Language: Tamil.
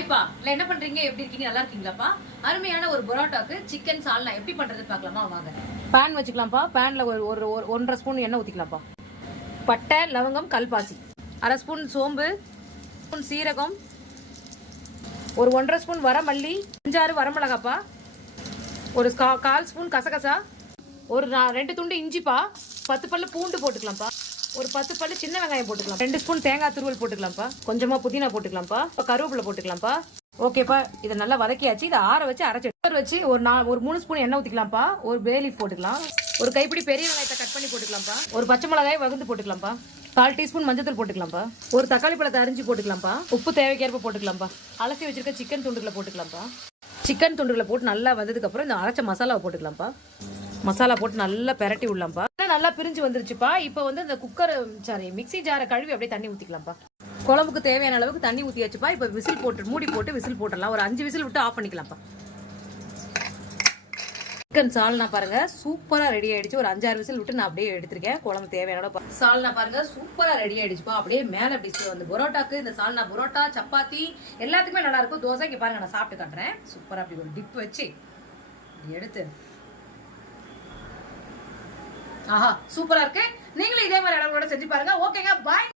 ஹாய்ப்பா, இல்லை என்ன பண்றீங்க, எப்படி இருக்கீங்க, நல்லா இருக்கீங்களாப்பா? அருமையான ஒரு பரோட்டாக்கு சிக்கன் சால்னா எப்படி பண்றது பார்க்கலாமா? வாங்க. பேன் வச்சுக்கலாம்ப்பா. பேன்ல ஒரு ஒரு 1.5 ஸ்பூன் எண்ணெய் ஊற்றிக்கலாம்ப்பா. பட்டை, லவங்கம், கல்பாசி, 1/2 ஸ்பூன் சோம்பு, ஸ்பூன் சீரகம், ஒரு 1.5 ஸ்பூன் வரமல்லி, 5-6 வரமிளகாப்பா, ஒரு 1/4 ஸ்பூன் கசகசா, ஒரு 2 துண்டு இஞ்சிப்பா, 10 பல்லு பூண்டு போட்டுக்கலாம்ப்பா, ஒரு 10 பல்லு சின்ன வெங்காயம் போட்டுக்கலாம், 2 ஸ்பூன் தேங்காய் துருவல் போட்டுக்கலாம்ப்பா, கொஞ்சமா புதினா போட்டுக்கலாம்ப்பா, கருவேப்பிலை போட்டுக்கலாம்ப்பா. ஓகேப்பா, இதை நல்லா வதக்கியாச்சு. இதை ஆற வச்சு அரைச்சி ஒரு 3 ஸ்பூன் எண்ணெய் ஊற்றிக்கலாம்ப்பா. ஒரு பே லீஃப் போட்டுக்கலாம், ஒரு கைப்பிடி பெரிய வெங்காயத்தை கட் பண்ணி போட்டுக்கலாம்ப்பா, ஒரு பச்சை மிளகாய் வகுந்து போட்டுக்கலாம்ப்பா, 1/4 டீஸ்பூன் மஞ்சள் போட்டுக்கலாம்ப்பா, ஒரு தக்காளி பழத்தை அரிஞ்சு போட்டுக்கலாம்ப்பா, உப்பு தேவைக்கேற்ப போட்டுக்கலாம்ப்பா, அலசி வச்சிருக்க சிக்கன் துண்டுகளை போட்டுக்கலாம்ப்பா. சிக்கன் துண்டுகளை போட்டு நல்லா வந்ததுக்கு அப்புறம் இந்த அரைச்ச மசாலாவை போட்டுக்கலாம்ப்பா. மசாலா போட்டு நல்லா பெரட்டி விடலாம்ப்பா. நல்லா பிரிஞ்சு வந்துருச்சுப்பா. இப்போ வந்து இந்த மிக்ஸி ஜாரை கழுவி அப்படியே தண்ணி ஊற்றிக்கலாம்ப்பா. குழம்புக்கு தேவையான அளவுக்கு தண்ணி ஊற்றியாச்சுப்பா. இப்போ விசில் போட்டு மூடி போட்டு விசில் போட்டுடலாம். ஒரு 5 விசில் விட்டு ஆஃப் பண்ணிக்கலாம்ப்பா. சிக்கன் சால்னா பாருங்க சூப்பரா ரெடி ஆயிடுச்சு. ஒரு 5-6 விசில் விட்டு நான் அப்படியே எடுத்திருக்கேன். குழம்பு தேவையான அளவு சால்னா பாருங்க சூப்பரா ரெடி ஆயிடுச்சுப்பா. அப்படியே மேல அப்படி வந்து பரோட்டாக்கு இந்த சால்னா பரோட்டா சப்பாத்தி எல்லாத்துக்குமே நல்லா இருக்கும். தோசைக்கு பாருங்க நான் சாப்பிட்டு காட்டுறேன். சூப்பரா அப்படி ஒரு டிப் வச்சு எடுத்து ஆஹா சூப்பரா இருக்கு. நீங்களும் இதே மாதிரி அளவுகளோட செஞ்சு பாருங்க. ஓகேங்க, பாய்.